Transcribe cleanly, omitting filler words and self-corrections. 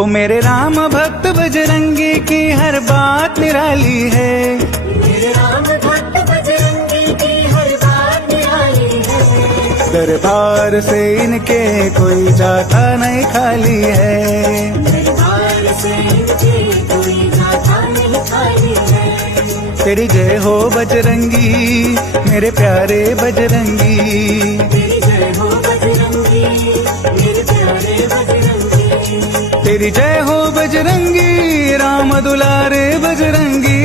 ओ मेरे राम भक्त बजरंगी की हर बात निराली है। मेरे राम भक्त बजरंगी की हर बात निराली है। दरबार से इनके कोई जाता नहीं खाली है। दरबार से इनके कोई जाता नहीं खाली है। तेरी जय हो बजरंगी मेरे प्यारे बजरंगी। तेरी जय हो बजरंगी मेरे प्यारे बजरंगी। तेरी जय हो बजरंगी राम दुलारे बजरंगी।